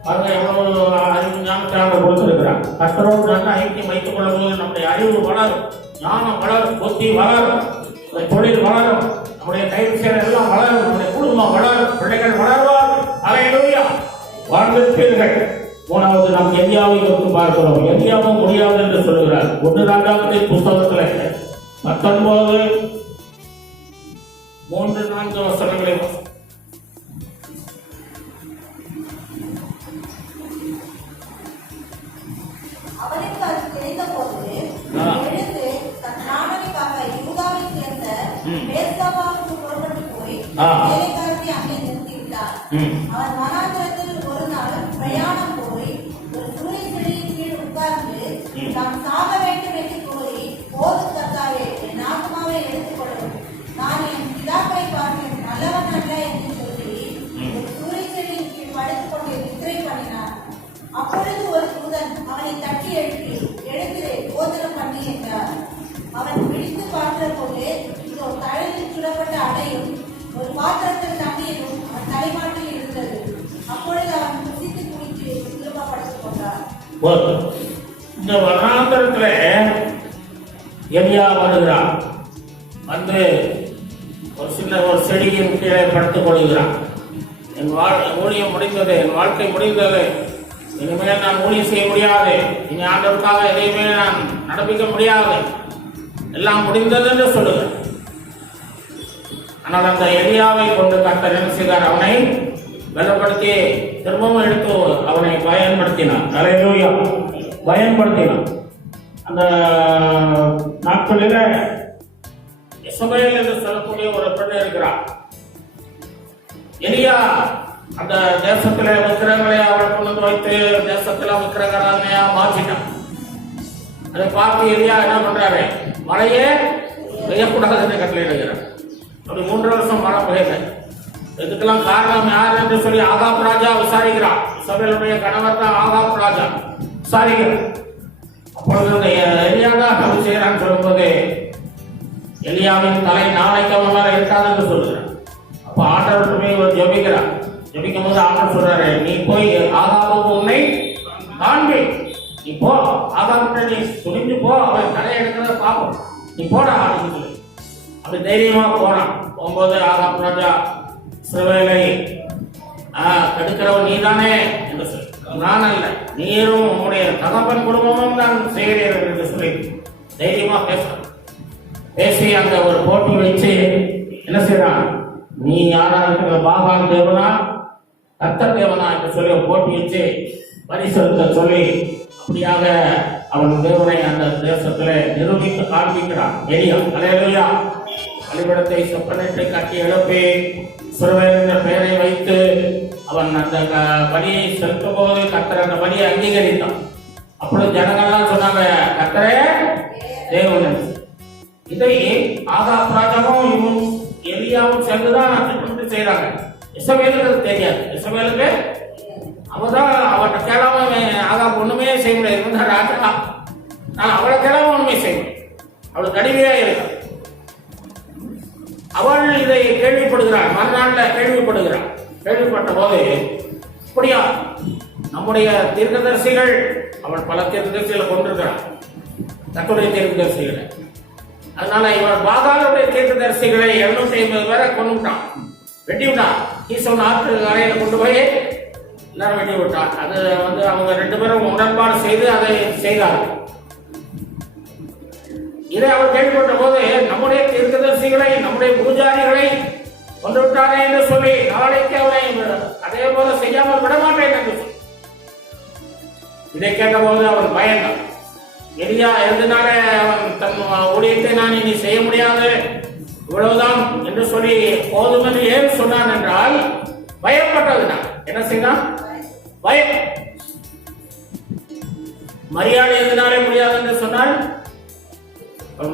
பாருங்க எவ்வளவு அறிவு ஞானத்தை கொடுத்திருக்கிறான். கர்த்தரோடு நல்ல ஐக்கியம் வைத்துக் கொள்ளும் போது நம்முடைய அறிவு வளரும், ஞானம் வளரும், புத்தி வளரும், தொழில் வளரும், நம்முடைய கைது செயல் எல்லாம் வளரும், நம்முடைய குடும்பம் வளரும், பிள்ளைகள் வளர்வார்கள். அல்லேலூயா. வாழ்ந்திருப்பீர்கள். 3வது நாம் எலியாவை குறித்து பார்க்கிறோம். எலியாவும் முடியாது என்று சொல்லுகிறார். 1 ராஜாக்களின் புத்தகத்தில் 19 3-4 வசனங்களை அவனுக்கு அது தெரிந்தபோது எழுந்து தன் நாடனுக்காக யூதாவை சேர்ந்த பேர்சாபாவுக்கு புறப்பட்டு போய் வேலைக்காரத்தை அங்கே நிறுத்திவிட்டார். அவன் வனாந்தரத்தில் ஒரு நாள் பிரயாணம் போய் ஒரு சூரிய செடியின் கீழ் உட்கார்ந்து தான் சாக வேண்டும் என்று கூறி, போது கர்த்தாவே, என் ஆத்மாவை எடுத்துக் கொள்ளும், நான் என் பிதாக்களை பார்க்க நல்லவன் அல்ல என்று சொல்லி ஒரு சூரிய செடியின் கீழ் படுத்துக் கொண்டு நித்திரை பண்ணினார். அப்பொழுது ஒரு தூதன் அவனை தட்டி எழுப்பி, எழுந்திரே, போதனம் பண்ணி என்றார். அவன் விழித்து பார்க்கிற போது இதோ தழலில் சுடப்பட்ட அடையும் ஒரு பாத்திரத்தில் தண்ணீரும் அவன் தலைமாட்டில் இருந்தது. அப்பொழுது அவன் புசித்து குடித்து திரும்ப படுத்துக் கொண்டான். இந்த வனாந்தரத்துல எலியா வருகிறான். வந்து ஒரு செடியின் கீழே படுத்துக் கொள்கிறான். என் ஊழியம் முடிந்தது, என் வாழ்க்கை முடிந்தது, இனிமேல் நான் ஊழியம் செய்ய முடியாது, இனி ஆண்டவருக்காக எதையுமே நான் நடப்பிக்க முடியாது, எல்லாம் முடிந்தது என்று சொல்லுகிறேன். ஆனால் அந்த எலியாவை கொண்டு கர்த்தர் என்ன செய்தார்? அவனை பலப்படுத்தி திரும்பவும் எடுத்து அவனை பயன்படுத்தினான். அல்லேலூயா, பயன்படுத்தினான். அந்த நாட்களில் இசபேல் என்று சொல்லக்கூடிய ஒரு பெண் இருக்கிறார். எலியா அந்த தேசத்துல விக்கிரகங்களை அவளை கொண்டு வந்து வைத்து தேசத்துல விக்கிரகராதனையா மாற்றிட்டான். அதை பார்த்து எலியா என்ன பண்றாரு? மழையே பெய்யக்கூடாது என்று கட்டளையிடுகிறார். அப்படி 3 வருஷம் மழை பெய்யல. இதுக்கெல்லாம் காரணம் யார் என்று சொல்லி ஆகாப் ராஜா விசாரிக்கிறார். இசபேலுடைய கணவர் தான் ஆகாப் ராஜா விசாரிக்கிறார். அப்பொழுது எலியா தான் தப்பு செய்யறான்னு சொல்லும்போது எலியாவின் தலை நாளைக்கு அவன் மேல இருக்காது என்று சொல்லுகிறார். அப்ப ஆண்டவருக்கு போய் ஒரு ஜெபிக்கிறார். ஜெபிக்கும் போது ஆண்டவர் சொல்றாரு, நீ போய் ஆகாபுக்கு உன்னை காண்பி, நீ போ, ஆகாபிட்ட நீ துணிஞ்சு போ, அவன் தலையை எடுக்கிறத பார்ப்போம், நீ போடா அப்படின்னு சொல்லி அப்படி தைரியமா போனான். போகும்போது ஆகாப் ராஜா இஸ்ரவேலை தடுக்கிறவன் நீதானே என்று சொல்லி, நான் அல்ல, நீரும் உன்னுடைய தகப்பன் குடும்பமும் தான் செய்கிறீர்கள் என்று சொல்லி தைரியமா பேசி அங்க ஒரு போட்டி வச்சு என்ன செய்யறான்? நீ யாரா இருக்கிற பாகான் தேவனா கர்த்தர் தேவனா என்று சொல்லி போட்டி வச்சு பரிசெலுத்த சொல்லி அப்படியாக அவன் தேவனை அந்த தேசத்துல நிரூபித்து காண்பிக்கிறான். எலியா அல்லேலூயா. பலிபீடத்தை செப்பனிட்டு கட்டி எழுப்பி இஸ்ரவேல் என்ற பெயரை வைத்து அவன் அந்த பலியை செலுத்தும் போது கர்த்தர் அந்த பலியை அங்கீகரித்தான். அப்பொழுது ஜனங்கள்லாம் சொன்னாங்க, கர்த்தரே தேவன். இதை ஆகாப் ராஜாவும் இவன் எலியாவும் சேர்ந்துதான் திட்டமிட்டு செய்யறாங்க. இசபேலுக்கு தெரியாது. இசபேலுக்கு அவதான் அவட்ட கேளாம ஆகாப் ஒண்ணுமே செய்ய முடியாது. ராஜா நான் அவளை கேளாம ஒண்ணுமே செய்ய முடியும். அவளுக்கு அடிமையா இருக்க. அவள் இதை கேள்விப்படுகிறாள். மறுநாள்ல கேள்விப்படுகிறாள். கேள்விப்பட்ட போது இப்படியா நம்முடைய தீர்க்கதரிசிகள், அவள் பல தீர்க்கதரிசிகளை கொண்டிருக்கிறாள், தன்னுடைய தீர்க்கதரிசிகளை. அதனால இவன் பாகாலுடைய தீர்க்கதரிசிகளை 250 பேரை கொண்டுட்டான், வெட்டி விட்டான். ஈசோன் ஆற்று அறையில கொண்டு போய் எல்லாரும் வெட்டி விட்டான். அது அவங்க 2 பேரும் உடன்பாடு செய்து அதை செய்தார்கள். இதை அவர் கேள்விப்பட்ட போது நம்முடைய தீர்க்கதரிசிகளை, நம்முடைய பூஜாரிகளை கொண்டு விட்டாரே என்று சொல்லி நாளைக்கு அவரை அதே போல செய்யாமல் விடமாட்டேன் என்று சொல்லி இதை கேட்டபோது அவன் பயந்தான். எலியா எதனாலே அவன் தன் ஊழியத்தை நான் இனி செய்ய முடியாது, இவ்வளவுதான் என்று சொல்லி போதும் என்று ஏன் சொன்னான் என்றால் பயப்பட்டதுதான். என்ன செய்தான்? பயம். மரியாதை எதனாலே முடியாது என்று சொன்னால்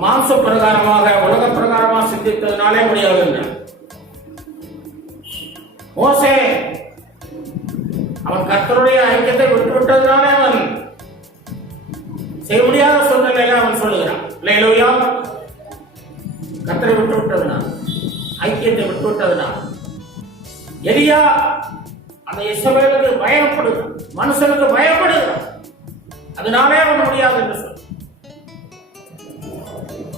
மாம்ச பிரகாரமாக உலக பிரகாரமாக சிந்தித்ததுனாலே முடியாது என்றான். மோசே அவன் கர்த்தருடைய ஐக்கியத்தை விட்டுவிட்டதுனாலே அவன் செய்ய முடியாத சூழ்நிலையில அவன் சொல்லுகிறான். அல்லேலூயா. கர்த்தரை விட்டுவிட்டதுனா, ஐக்கியத்தை விட்டுவிட்டதுனா. எலியா அந்த இஸ்ரவேலுக்கு பயப்படுகிறான், மனுஷனுக்கு பயப்படுகிறான். அதனாலே அவன் முடியாது என்று சொல்.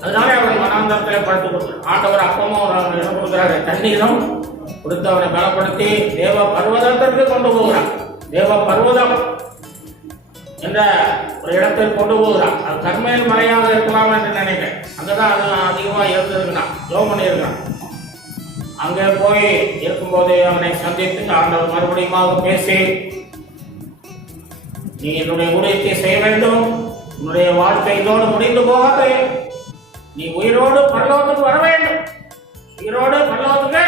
அதனாலே அவன் வனாந்தரத்திலே படுத்துக் கொடுக்கிறான். ஆண்டவர் அப்பமும் இடம் கொடுக்கிறாரு, தண்ணீரும் கொடுத்து அவனை பலப்படுத்தி தேவ பர்வதத்திற்கு கொண்டு போகிறான். தேவ பர்வதம் என்ற ஒரு இடத்தில் கொண்டு போகிறான். அது கர்மேல் மலையாக இருக்கலாம் என்று நினைக்கிறேன். அங்கதான் அது அதிகமா இருந்திருக்கிறான், ஜோம் பண்ணி இருக்கிறான். அங்கே போய் இருக்கும்போது அவனை சந்தித்து ஆண்டவர் மறுபடியும் பேசி, நீ என்னுடைய ஊழியத்தை செய்ய வேண்டும், உன்னுடைய வாழ்க்கை இதோடு முடிந்து போகாது, நீ உயிரோடு பரலோகத்துக்கு வர வேண்டும், உயிரோடு பரலோகத்துக்கு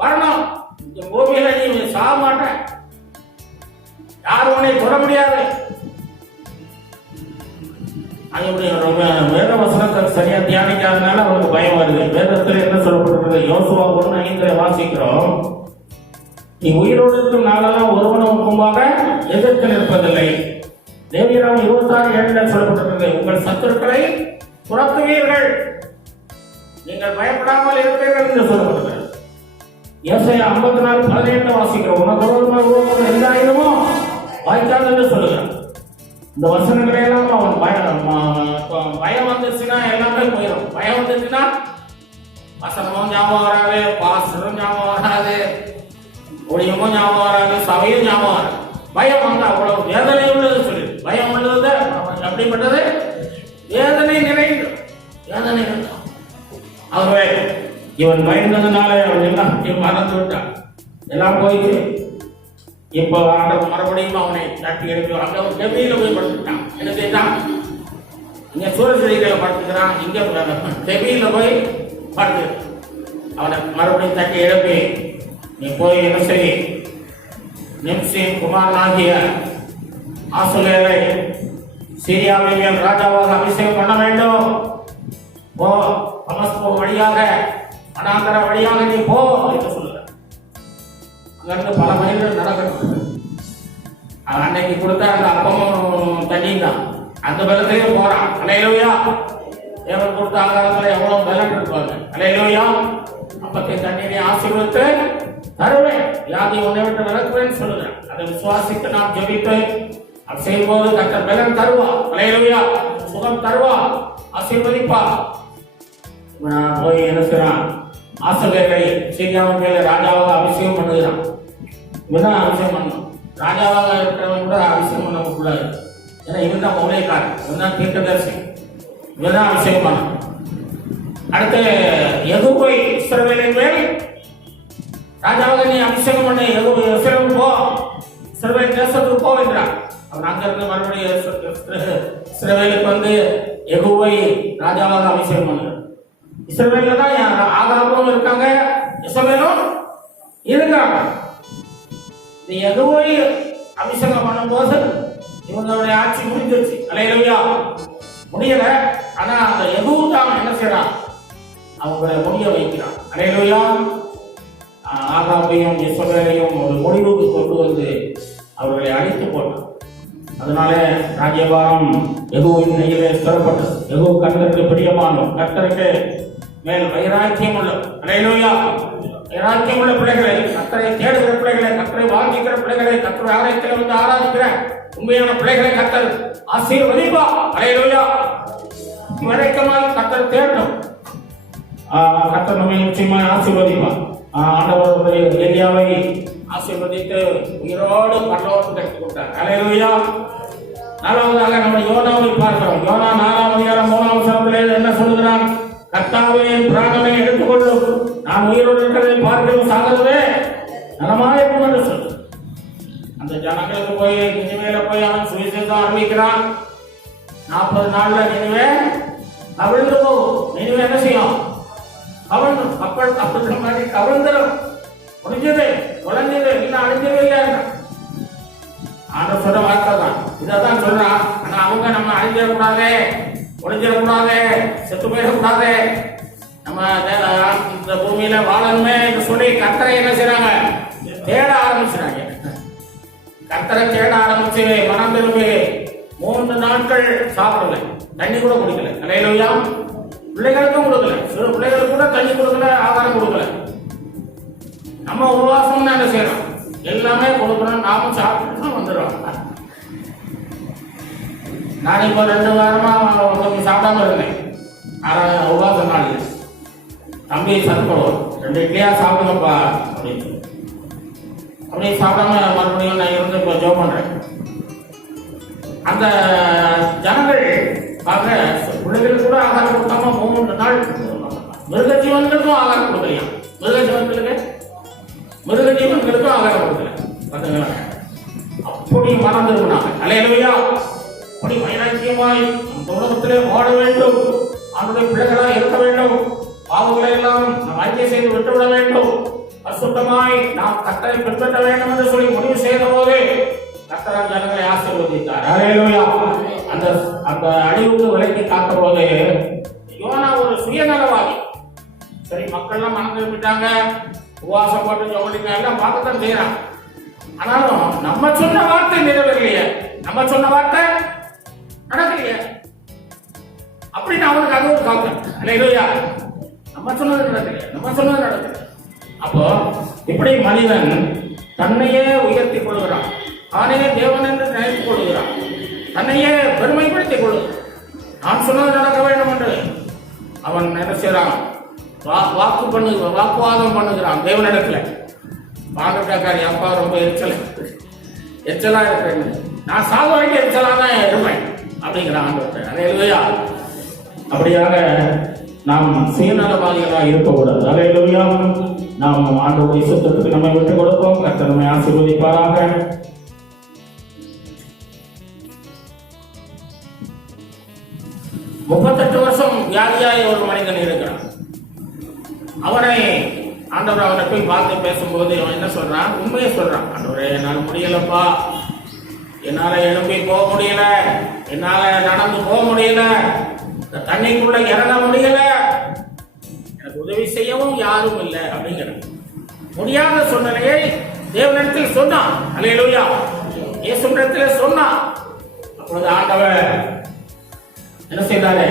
வரணும். இந்த பூமியில நீ சாக மாட்ட, யாரும் உன்னை தொட முடியாது. வேத வசனத்தை சரியா தியானிக்காதனால அவருக்கு பயம் வருது. வேதத்தில் என்ன சொல்லப்பட்டிருக்கு? யோசுவா 1:5 வாசிக்கிறோம், நீ உயிரோடு இருக்கும் நாளெல்லாம் ஒருவனும் முன்பாக எதிர்த்து நிற்பதில்லை. லேவியராகமம் 26:7 சொல்லப்பட்டிருக்கு, உங்கள் சத்துருக்களை துரத்துவீர்கள், நீங்கள் பயப்படாமல் இருப்பீர்கள் என்று சொல்லப்பட்டிருக்கிறது. ஏசாயா 54:18 வாசிக்கிறோம். உனக்கு விரோதமாக எந்த ஆயுதமும் வாய்க்காது என்று சொல்லுகிறார். இந்த வசனங்களை எல்லாம் அவன் பயம் வந்துச்சுன்னா எல்லாமே போயிடும். பயம் வந்துச்சுன்னா வசனமும் ஞாபகம் வராது, பாஸ்டரும் ஞாபகம் வராது, ஒளியமும் ஞாபகம் வராது, சபையும் ஞாபகம் வராது. பயம் வந்து அவ்வளவு வேதனை உள்ளது சொல்லி பயம் உள்ளது அப்படிப்பட்டது வேதனை நிறைந்து வேதனை. ஆகவே இவன் பயந்ததுனால அவன் எல்லாம் மறந்து விட்டான், எல்லாம் போயிட்டு இப்ப ஆண்டவன் மறுபடியும் அவனை தட்டி எடுத்து அங்க கெபியில போய் படுத்துட்டான். என்ன செய்தான்? இங்க சூரசிரிகளை படுத்துக்கிறான், இங்க கெபியில போய் படுத்து அவனை மறுபடியும் தட்டி எழுப்பி நீ போய் என்ன செய், நிம்சின் குமாரனாகிய ஆசுலேரை சீரியாவின் மேல் ராஜாவாக அபிஷேகம் பண்ண வேண்டும். போ, தமஸ்கு வழியாக வனாந்தர வழியாக நீ போ என்று சொல்லுற. அங்கிருந்து பல மைல்கள் நடக்கணும். அன்னைக்கு கொடுத்த அந்த அப்பமும் தண்ணி தான் அந்த பலத்திலேயே போறான். அல்லேலூயா. தேவன் கொடுத்த ஆகாரத்துல எவ்வளவு பலன் இருப்பாங்க. அல்லேலூயா. அப்பத்தை தண்ணீரை ஆசீர்வதித்து தருவேன், வியாதி உன்னை விட்டு விலக்குவேன் சொல்லுறேன். அதை விசுவாசித்து நாம் ஜெபிப்பேன். அது செய்யும் போது கர்த்தர் பலன் தருவா. அல்லேலூயா. சுகம் தருவா, ஆசீர்வதிப்பா. போய் என்ன செய்யறான்? ஆசகரை சீரியாவின் மேல ராஜாவாக அபிஷேகம் பண்ணுகிறான். இவன் அபிஷேகம் பண்ணணும். ராஜாவாக இருக்கிறவன் கூட அபிஷேகம் பண்ண கூடாது. ஏன்னா இவன் தான் மௌலிகாரன், இவன் தான் தீர்க்கதரிசி, இவன் தான் அபிஷேகம் பண்ணணும். அடுத்து யெகூவை இஸ்ரவேலின் மேல் ராஜாவாக நீ அபிஷேகம் பண்ண, இஸ்ரவேல் போ, இஸ்ரவேல் தேசத்துக்கு போ என்றான். அவன் அங்கிருந்து மறுபடியும் இஸ்ரவேலுக்கு வந்து யெகூவை ராஜாவாக அபிஷேகம் பண்ணுகிறான். இஸ்ரவேல்ல தான் ஆகாபும் இருக்காங்க, இஸ்ரவேலும் இருக்காங்க. இந்த யெகூவை அபிஷேகம் பண்ணும்போது இவங்களுடைய ஆட்சி முடிஞ்சிருச்சு. அல்லேலூயா. முடியல. ஆனா அந்த யெகூ தான் என்ன செய்யறான்? அவங்களை முடிய வைக்கிறான். அல்லேலூயா. ஆகாபையும் இஸ்ரவேலையும் ஒரு முடிவுக்கு கொண்டு வந்து அவர்களை அழித்து போட்டான். அதனால ராஜ்யபாரம் யெகூவின் கையிலே ஸ்திரப்பட்டது. யெகூ கர்த்தருக்கு பிரியமானவன், கர்த்தருக்கு மேல் வைராக்கியம் உள்ள, அல்லேலூயா, வைராக்கியம் உள்ள பிள்ளைகளை, கர்த்தரை தேடுகிற பிள்ளைகளை, கர்த்தரை வாஞ்சிக்கிற பிள்ளைகளை, கர்த்தரை ஆலயத்தில் வந்து ஆராதிக்கிற உண்மையான பிள்ளைகளை கர்த்தர் ஆசீர்வதிப்பா. அல்லேலூயா. வரைக்கமாக கர்த்தர் தேடும். கர்த்தர் நம்மை நிச்சயமாக ஆசீர்வதிப்பா. ஆண்டவர் எலியாவை ஆசீர்வதித்து உயிரோடு பரலோகத்துக்கு எடுத்துக் கொடுத்தார். அல்லேலூயா. நாலாவதாக நம்ம யோனாவை பார்க்கிறோம். யோனா 4ஆம் அதிகாரம் 3ஆம் வசனத்திலே என்ன சொல்கிறான்? கர்த்தாவே என் பிராணனை எடுத்துக்கொள்ளும், நான் உயிரோடு இருக்கிறதை பார்க்கவும் சாகிறதே நலமாயிருக்கும் என்று சொல்லு. அந்த ஜனங்களுக்கு போய் நினிவேல போய் அவன் சுவிசேஷம் ஆரம்பிக்கிறான். 40 நாள்ல நினிவே கவிழ்ந்து போகும். நினிவே என்ன செய்யும்? கவிழ்ந்தும். மக்கள் அப்படின்ற மாதிரி கவிழ்ந்துடும். முடிஞ்சது, குழஞ்சது, இன்னும் அழிஞ்சவே இல்லை. ஆண்டவர் சொல்ற வார்த்தை தான், இதான் சொல்றான். ஆனா அவங்க நம்ம அழிஞ்சிடக்கூடாது, ஒழிஞ்சிடக்கூடாது, செத்து போயிடக்கூடாது, நம்ம இந்த பூமியில வாழணுமே என்று சொல்லி கர்த்தரை என்ன செய்யறாங்க? தேட ஆரம்பிச்சுறாங்க. கர்த்தரை தேட ஆரம்பிச்சு மனம் திரும்பி 3 நாட்கள் சாப்பிடல, தண்ணி கூட குடிக்கல. அல்லேலூயா. பிள்ளைகளுக்கும் கொடுக்கல, சிறு பிள்ளைகளுக்கு கூட தண்ணி கொடுக்கல, ஆகாரம் கொடுக்கல. நம்ம உபவாசம் என்ன செய்யறோம்? எல்லாமே கொடுக்கணும், நாமும் சாப்பிட்டு வந்துடும். நான் இப்போ 2 வாரமா கொஞ்சம் சாப்பிடாம இருந்தேன். உபவாச நாள் தம்பி சத்தம் 2 இட்லியா சாப்பிடுங்கப்பா அப்படின்னு அப்படி சாப்பிடாம மறுபடியும் நான் இருந்து இப்போ ஜோம் பண்றேன். அந்த ஜனங்கள் பார்க்க பிள்ளைகளுக்கு கூட ஆகாரம் கொடுக்காம 3 நாள் மிருக ஜீவன்களுக்கும் ஆகாரம் கொடுக்கலையா? மிருக ஜீவன்களுக்கும் ஆகாரம் கொடுக்கல. பார்த்தீங்களா? அப்படி மனம் திரும்பினாங்க. அல்லேலூயா. அப்படி வைராக்கியமாய் அந்த உலகத்திலே வாழ வேண்டும், அவனுடைய பிள்ளைகளாக இருக்க வேண்டும், பாவங்களை எல்லாம் நாம் அறிக்கை செய்து விட்டுவிட வேண்டும், பரிசுத்தமாய் நாம் கர்த்தரை பின்பற்ற வேண்டும் என்று சொல்லி முடிவு செய்த போது கர்த்தர் ஜனங்களை ஆசீர்வதித்தார். அல்லேலூயா. அந்த அந்த அழிவுக்கு விலக்கி காத்த போது யோனா ஒரு சுயநலவாதி. சரி, மக்கள் எல்லாம் மனம் திரும்பிட்டாங்க, உபவாசம் போட்டு ஜெபம் எல்லாம் பார்க்கத்தான் செய்யறாங்க. ஆனாலும் நம்ம சொன்ன வார்த்தை நிறைவேறலையே, நம்ம சொன்ன வார்த்தை நடக்கலையே அப்படின்னு அவனுக்கு அது ஒரு காரணம். அல்லேலூயா. நம்ம சொன்னது நடக்கலையே, நம்ம சொன்னது நடக்கல. அப்போ இப்படி மனிதன் தன்னையே உயர்த்தி கொள்கிறான், தானே தேவன் என்று நினைத்துக் கொள்கிறான், தன்னையே பெருமைப்படுத்திக் கொள்கிறான். நான் சொன்னது நடக்க வேண்டும் என்று அவன் என்ன செய்யறான்? வாக்குவாதம் பண்ணுகிறான் தேவனிடத்துல. பாதுகாக்காரி அப்பா ரொம்ப எரிச்சலா இருக்கிறேன், நான் சாக வேண்டிய எரிச்சலா தான் இருப்பேன் அப்படிங்கிறான் ஆண்டவர்கிட்ட. அல்லேலூயா. அப்படியாக நாம் சுயநலவாதிகளாக இருக்கக்கூடாது. அல்லேலூயா. நாம் ஆண்டவருடைய சுத்தத்துக்கு நம்மை விட்டுக் கொடுப்போம். கர்த்தர் நம்மை ஆசீர்வதிப்பாராக. 38 வருஷம் வியாதியாய் ஒரு மனிதன் இருக்கிறான். அவனை ஆண்டவர் அவனை போய் பார்த்து பேசும்போது அவன் என்ன சொல்றான்? உண்மையை சொல்றான். ஆண்டவரே, என்னால் முடியலப்பா, என்னால எழும்பி போக முடியல, என்னால நடந்து போக முடியல, இந்த தண்ணிக்குள்ள இறங்க முடியல, எனக்கு உதவி செய்யவும் யாரும் இல்லை அப்படிங்கிற முடியாத சூழ்நிலையை தேவனிடத்தில் சொன்னான். அல்லேலூயா. இயேசுவிடத்தில் சொன்னான். அப்பொழுது ஆண்டவர் என்ன செய்தாரு?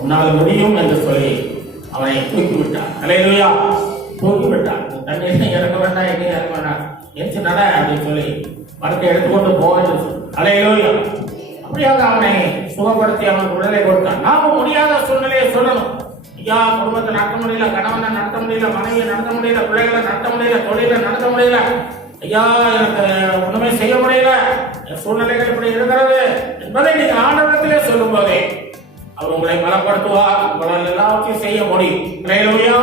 உன்னால் முடியும் என்று சொல்லி அவனை தூக்கி விட்டார். அல்லேலூயா. தூக்கி விட்டார். தண்ணீர் இறங்க வேண்டாம், எங்கே இறங்க வேண்டாம், எச்சு நட அப்படின்னு சொல்லி படத்தை எடுத்துக்கொண்டு போக. அல்லேலூயா. அப்படியாக அவனை சுகப்படுத்தி அவனுக்கு உடலை கொடுத்தான். நாம முடியாத சூழ்நிலையை சொல்லணும். ஐயா, குடும்பத்தை நடத்த முடியல, கணவனை நடத்த முடியல, மனைவியை நடத்த முடியல, பிள்ளைகளை நடத்த முடியல, தொழிலை நடத்த முடியல, ஐயா எனக்கு ஒண்ணுமே செய்ய முடியல, சூழ்நிலைகள் இப்படி இருக்கிறது என்பதை நீங்க ஆண்டவரிடத்திலே சொல்லும் போதே அவர் உங்களை பலப்படுத்துவார். உங்களால் எல்லாத்தையும் செய்ய முடியும். அல்லேலூயா.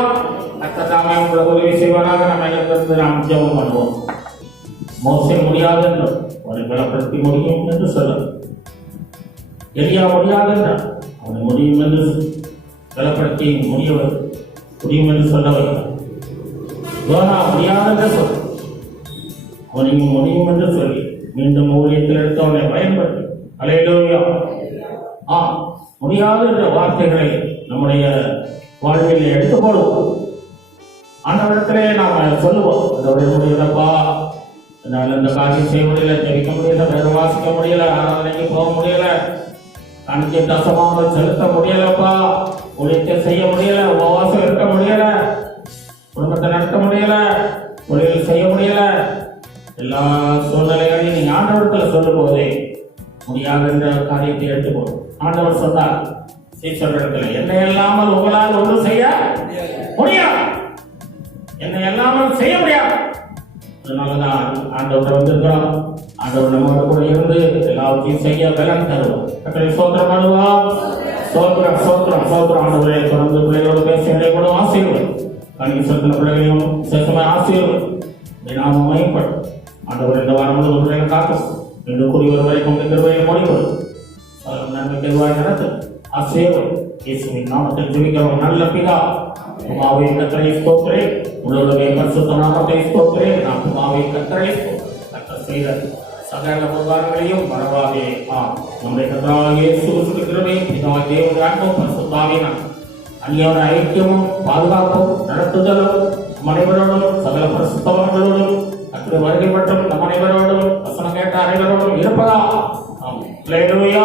கர்த்தர் உங்களுக்கு உதவி செய்வாராக. நம்ம இருந்து நாம் ஜெபம் பண்ணுவோம். மோசே முடியாது என்றார், அவரை பலப்படுத்தி முடியும் என்று சொல்ல. எலியா முடியாது என்றார், அவனை முடியும் என்று பலப்படுத்தி முடியும் என்று சொல்ல வைத்தார். யோனா முடியாது என்று சொல், அவனையும் முடியும் என்று சொல்லி மீண்டும் ஊழியத்தில் எடுத்து அவனை பயன்படுத்தி. அல்லேலூயா. முடியாது என்ற வார்த்தைகளை நம்முடைய வாழ்வில் எடுத்து போடுவோம். ஆண்டவரிடத்திலே நாம் சொல்லுவோம், அதோடைய முடியலப்பா, என்னால் இந்த காரியம் செய்ய முடியல, ஜெபிக்க முடியல, வேறு வாசிக்க முடியல, ஆராதனைக்கு போக முடியல, கணக்கு தசமாக செலுத்த முடியலப்பா, ஊழியத்தை செய்ய முடியல, உபவாசம் இருக்க முடியல, குடும்பத்தை நடத்த முடியல, தொழில் செய்ய முடியல. எல்லா சூழ்நிலைகளையும் நீங்க ஆண்டவரத்தில் சொல்லும் போதே முடியாது என்ற காரியத்தை எடுத்துக்கணும். ஆண்டவர் சொன்னார் சீசர்களிடத்தில், என்னை இல்லாமல் உங்களால் ஒன்றும் செய்ய முடியாது, என்னை இல்லாமல் செய்ய முடியாது. அதனாலதான் ஆண்டவர் வந்திருக்கிறோம். ஆண்டவர் நம்மோடு கூட இருந்து எல்லாத்தையும் செய்ய பலன் தருவோம். சோத்திரம் பண்ணுவா. சோத்திரம் சோத்திரம் சோத்திரம். ஆண்டவரை தொடர்ந்து பிள்ளைகளோடு பேசி கூட ஆசீர்வதி. கணிக்கு செலுத்தின பிள்ளைகளையும் விசேஷமாக ஆசீர்வதி. நாம மையப்படும். ஆண்டவர் இந்த வாரம் முழுவதும் பிள்ளைகளை காக்கும். இன்று கூடிய ஒரு வரைக்கும் கிருபையை முடிப்பது நன்மை தெளிவாக நடத்து ஆசீர்வதி. இயேசுவின் நாமத்தில் ஜெபிக்கிறோம் நல்ல பிதா. உமாவை கர்த்தரை ஸ்தோத்திரே. உங்களுடைய பரிசுத்த நாமத்தை ஸ்தோத்திரே. நாம் உமாவை கர்த்தரை கர்த்தர் செய்த சகல உபகாரங்களையும் மறவாதே. நம்முடைய கர்த்தராகிய இயேசு கிறிஸ்துவின் கிருபையும் பிதாவாகிய தேவனுடைய அன்பும் பரிசுத்தாவின் அந்நியோட ஐக்கியமும் பாதுகாப்பும் நடத்துதலும் நம் அனைவரோடும் சகல பரிசுத்தவான்களோடும் கர்த்தர் வருகை மற்றும் நம் அனைவரோடும் வசனம் கேட்ட அனைவரோடும் இருப்பதா. அல்லேலூயா.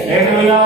அல்லேலூயா.